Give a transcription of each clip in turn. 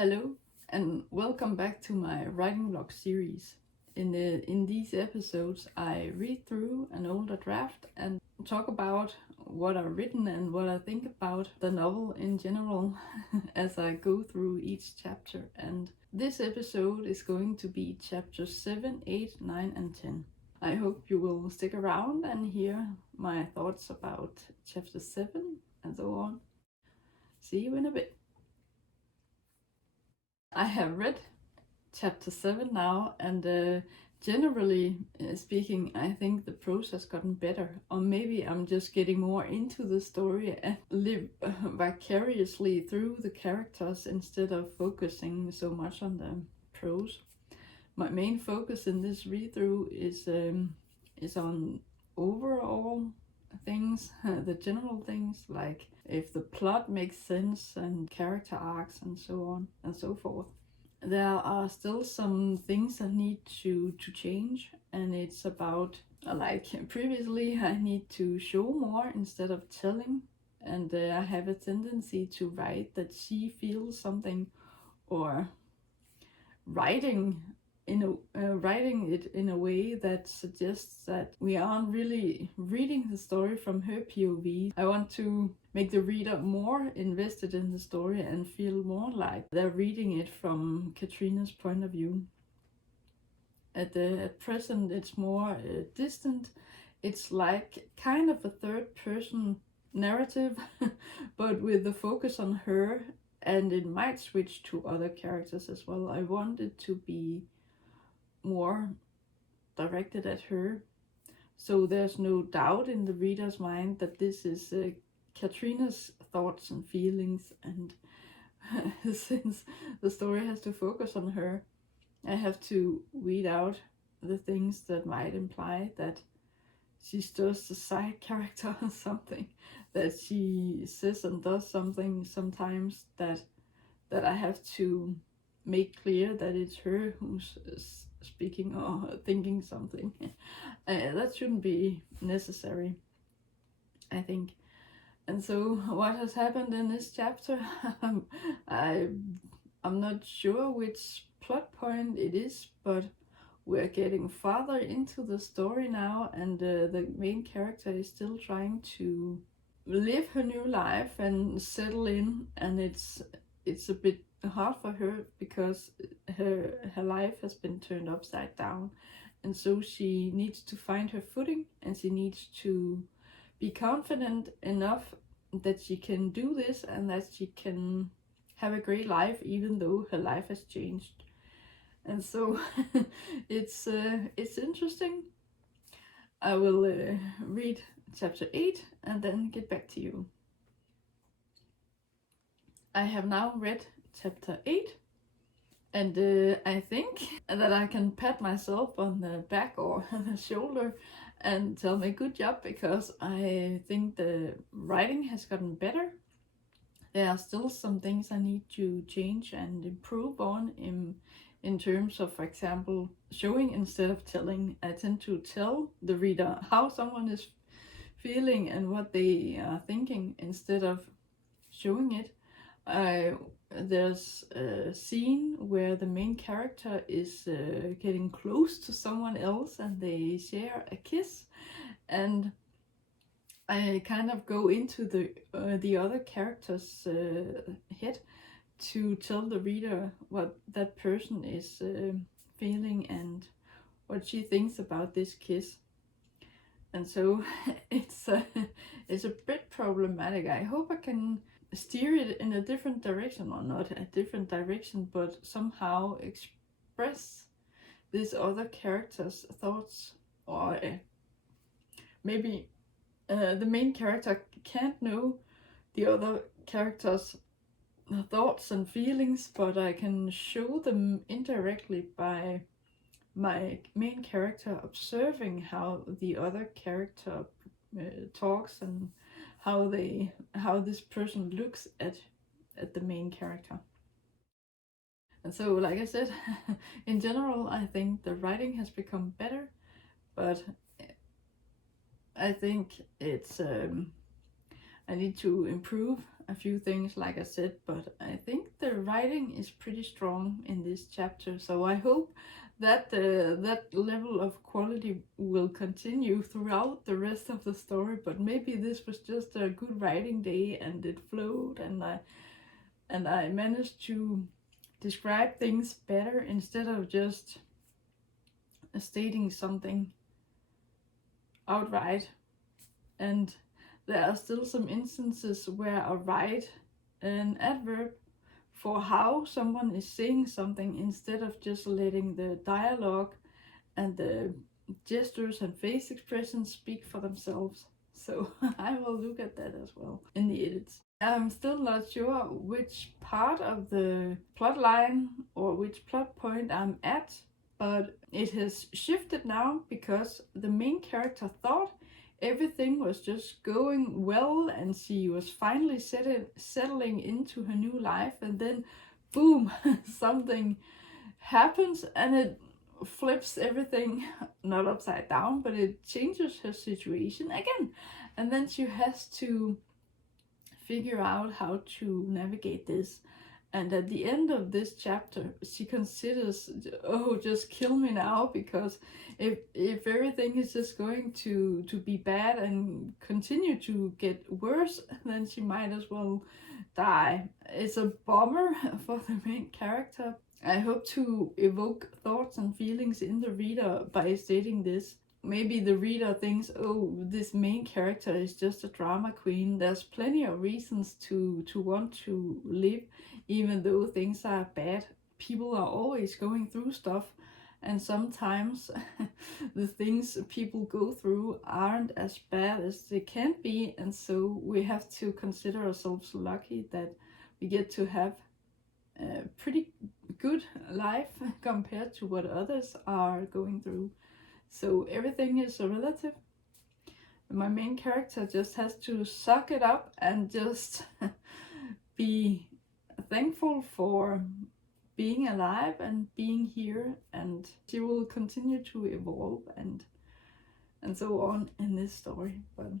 Hello and welcome back to my writing vlog series. In these episodes I read through an older draft and talk about what I've written and what I think about the novel in general as I go through each chapter. And this episode is going to be chapters 7, 8, 9 and 10. I hope you will stick around and hear my thoughts about chapter 7 and so on. See you in a bit. I have read chapter 7 now, and generally speaking, I think the prose has gotten better, or maybe I'm just getting more into the story and live vicariously through the characters instead of focusing so much on the prose. My main focus in this read-through is on overall things, the general things, like if the plot makes sense and character arcs and so on and so forth. There are still some things that need to change, and it's about, like previously, I need to show more instead of telling, and I have a tendency to write that she feels something, or writing it in a way that suggests that we aren't really reading the story from her POV. I want to make the reader more invested in the story and feel more like they're reading it from Katrina's point of view. At present it's more distant. It's like kind of a third person narrative but with the focus on her, and it might switch to other characters as well. I want it to be more directed at her, so there's no doubt in the reader's mind that this is Katrina's thoughts and feelings, and since the story has to focus on her, I have to weed out the things that might imply that she's just a side character or something, that she says and does something sometimes that I have to make clear that it's her who's speaking or thinking something. That shouldn't be necessary, I think. And so what has happened in this chapter, I'm not sure which plot point it is, but we're getting farther into the story now, and the main character is still trying to live her new life and settle in, and it's a bit hard for her because her life has been turned upside down, and so she needs to find her footing, and she needs to be confident enough that she can do this and that she can have a great life even though her life has changed. And so it's interesting. I will read chapter 8 and then get back to you. I have now read chapter 8, and I think that I can pat myself on the back or the shoulder and tell me good job, because I think the writing has gotten better. There are still some things I need to change and improve on in terms of, for example, showing instead of telling. I tend to tell the reader how someone is feeling and what they are thinking instead of showing it. There's a scene where the main character is getting close to someone else and they share a kiss, and I kind of go into the other character's head to tell the reader what that person is feeling and what she thinks about this kiss. And so it's a bit problematic. I hope I can steer it in a different direction, or not a different direction, but somehow express this other character's thoughts, or maybe the main character can't know the other character's thoughts and feelings, but I can show them indirectly by my main character observing how the other character talks and how this person looks at the main character. And so, like I said, in general I think the writing has become better, but I think it's I need to improve a few things, like I said, but I think the writing is pretty strong in this chapter, so I hope that that level of quality will continue throughout the rest of the story. But maybe this was just a good writing day and it flowed, and I managed to describe things better instead of just stating something outright. And there are still some instances where I write an adverb for how someone is saying something instead of just letting the dialogue and the gestures and face expressions speak for themselves. So I will look at that as well in the edits. I'm still not sure which part of the plot line or which plot point I'm at, but it has shifted now because the main character thought everything was just going well and she was finally settling into her new life, and then boom, something happens and it flips everything, not upside down, but it changes her situation again, and then she has to figure out how to navigate this. And at the end of this chapter, she considers, oh, just kill me now, because if everything is just going to be bad and continue to get worse, then she might as well die. It's a bummer for the main character. I hope to evoke thoughts and feelings in the reader by stating this. Maybe the reader thinks, oh, this main character is just a drama queen. There's plenty of reasons to want to live, even though things are bad. People are always going through stuff, and sometimes the things people go through aren't as bad as they can be, and so we have to consider ourselves lucky that we get to have a pretty good life compared to what others are going through. So everything is relative. My main character just has to suck it up and just be thankful for being alive and being here, and she will continue to evolve and so on in this story. But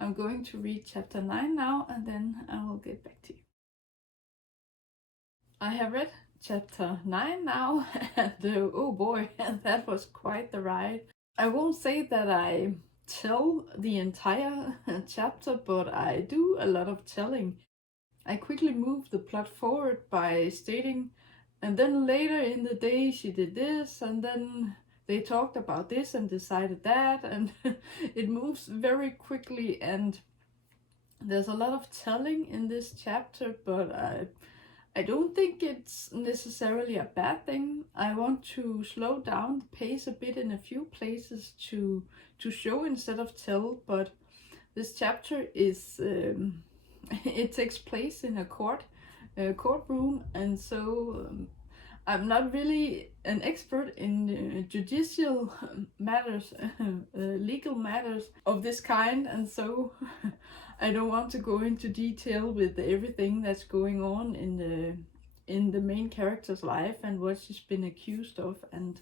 I'm going to read chapter 9 now, and then I will get back to you. I have read chapter 9 now, and oh boy, that was quite the ride. I won't say that I tell the entire chapter, but I do a lot of telling. I quickly move the plot forward by stating, and then later in the day she did this, and then they talked about this and decided that, and it moves very quickly, and there's a lot of telling in this chapter, but I don't think it's necessarily a bad thing. I want to slow down the pace a bit in a few places to show instead of tell, but this chapter is it takes place in a courtroom, and so I'm not really an expert in judicial matters, legal matters of this kind, and so I don't want to go into detail with everything that's going on in the main character's life and what she's been accused of, and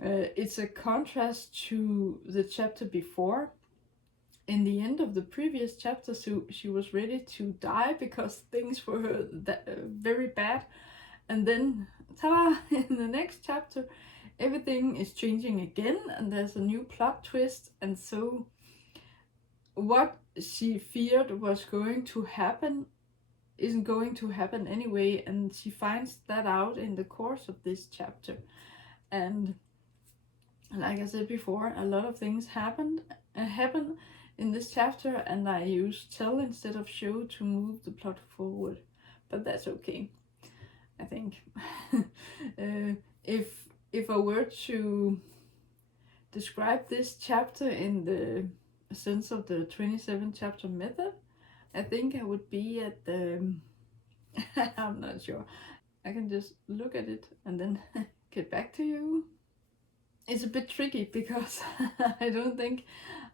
it's a contrast to the chapter before. In the end of the previous chapter, she was ready to die because things were very bad, and then ta-da, in the next chapter everything is changing again and there's a new plot twist, and so what she feared was going to happen isn't going to happen anyway, and she finds that out in the course of this chapter. And like I said before, a lot of things happen in this chapter, and I use tell instead of show to move the plot forward, but that's okay, I think. If I were to describe this chapter in the sense of the 27 chapter method, I think I would be at the I'm not sure. I can just look at it and then get back to you. It's a bit tricky because I don't think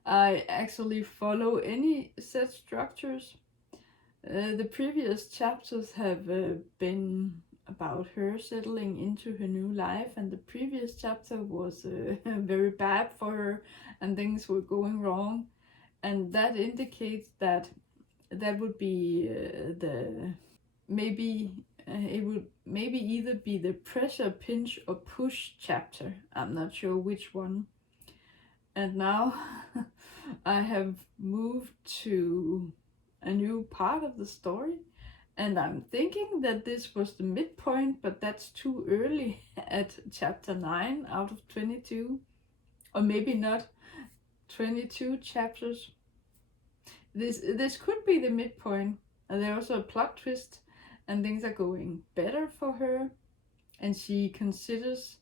I actually follow any set structures. The previous chapters have been about her settling into her new life, and the previous chapter was very bad for her and things were going wrong, and that indicates that that would be the maybe it would maybe either be the pressure, pinch, or push chapter. I'm not sure which one. And now I have moved to a new part of the story, and I'm thinking that this was the midpoint, but that's too early at chapter 9 out of 22, or maybe not 22 chapters. This could be the midpoint. And there's also a plot twist, and things are going better for her, and she considers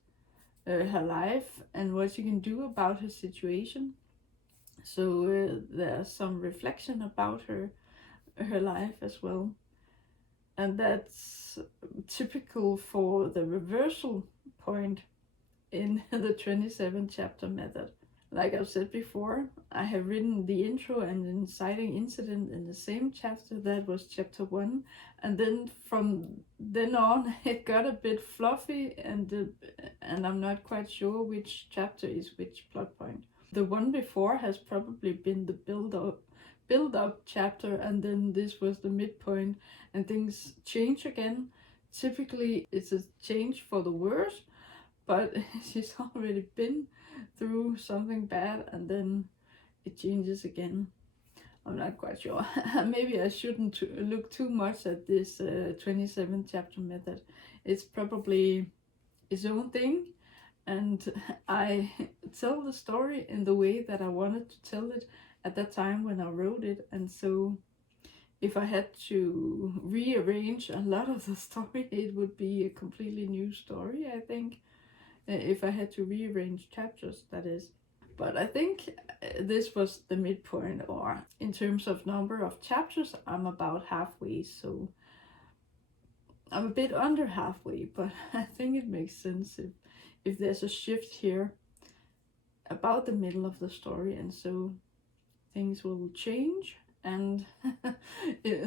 her life and what she can do about her situation. So there's some reflection about her life as well, and that's typical for the reversal point in the 27 chapter method. Like I've said before, I have written the intro and the inciting incident in the same chapter. That was chapter 1, and then from then on it got a bit fluffy, and I'm not quite sure which chapter is which plot point. The one before has probably been the build up chapter, and then this was the midpoint, and things change again. Typically it's a change for the worse, but she's already been through something bad, and then it changes again. I'm not quite sure. Maybe I shouldn't look too much at this 27 chapter method. It's probably its own thing, and I tell the story in the way that I wanted to tell it at that time when I wrote it. And so if I had to rearrange a lot of the story, it would be a completely new story, I think. If I had to rearrange chapters, that is. But I think this was the midpoint, or in terms of number of chapters, I'm about halfway, so I'm a bit under halfway, but I think it makes sense if there's a shift here about the middle of the story, and so things will change, and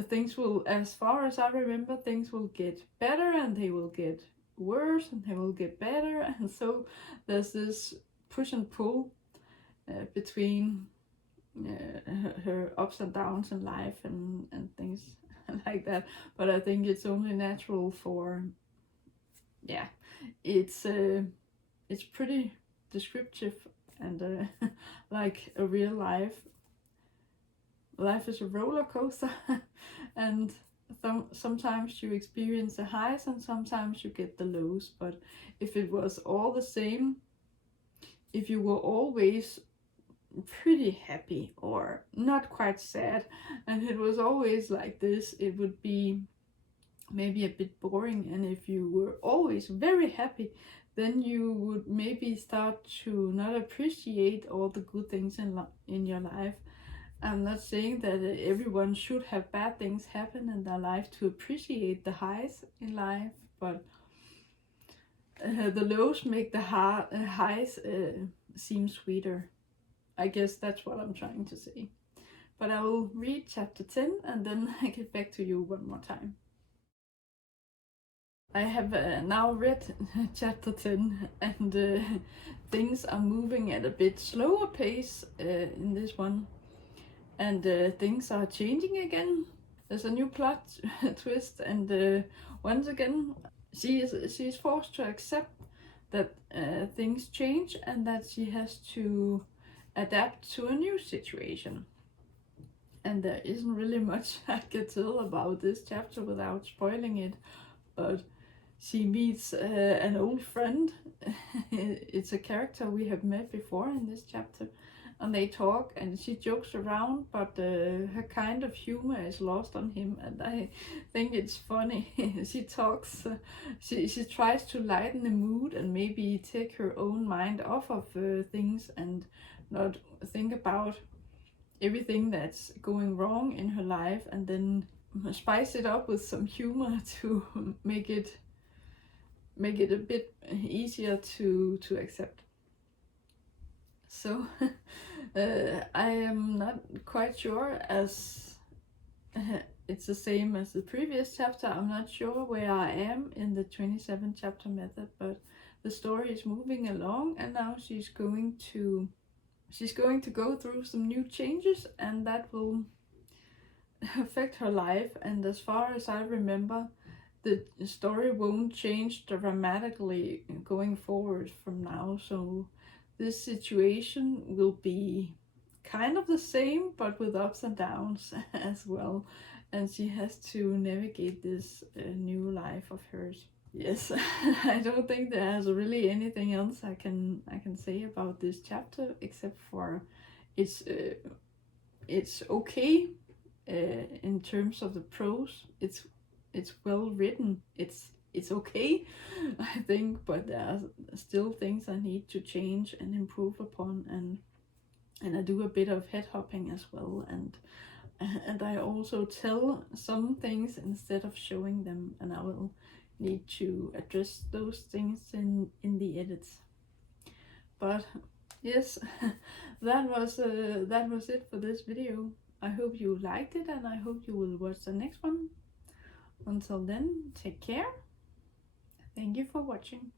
things will, as far as I remember, things will get better, and they will get worse, and they will get better, and so there's this push and pull between her ups and downs in life and things like that. But I think it's only natural for, yeah, it's pretty descriptive, and like a real life is a roller coaster, and sometimes you experience the highs and sometimes you get the lows. But if it was all the same, if you were always pretty happy or not quite sad, and it was always like this, it would be maybe a bit boring. And if you were always very happy, then you would maybe start to not appreciate all the good things in your life. I'm not saying that everyone should have bad things happen in their life to appreciate the highs in life, but the lows make the highs seem sweeter. I guess that's what I'm trying to say. But I will read chapter 10 and then I get back to you one more time. I have now read chapter 10, and things are moving at a bit slower pace in this one. And things are changing again. There's a new plot twist, and once again, she is forced to accept that things change and that she has to adapt to a new situation. And there isn't really much I can tell about this chapter without spoiling it, but she meets an old friend. It's a character we have met before in this chapter, and they talk, and she jokes around, but her kind of humor is lost on him, and I think it's funny. She talks, she tries to lighten the mood and maybe take her own mind off of things and not think about everything that's going wrong in her life, and then spice it up with some humor to make it a bit easier to accept. So I am not quite sure, as it's the same as the previous chapter. I'm not sure where I am in the 27 chapter method, but the story is moving along, and now she's going to go through some new changes, and that will affect her life, and as far as I remember, the story won't change dramatically going forward from now. So this situation will be kind of the same, but with ups and downs as well, and she has to navigate this new life of hers. Yes, I don't think there's really anything else I can say about this chapter except for it's uh, it's okay in terms of the prose. It's well written. It's okay, I think, but there are still things I need to change and improve upon, and I do a bit of head hopping as well, and I also tell some things instead of showing them, and I will need to address those things in the edits. But yes, that was it for this video. I hope you liked it, and I hope you will watch the next one. Until then, take care. Thank you for watching.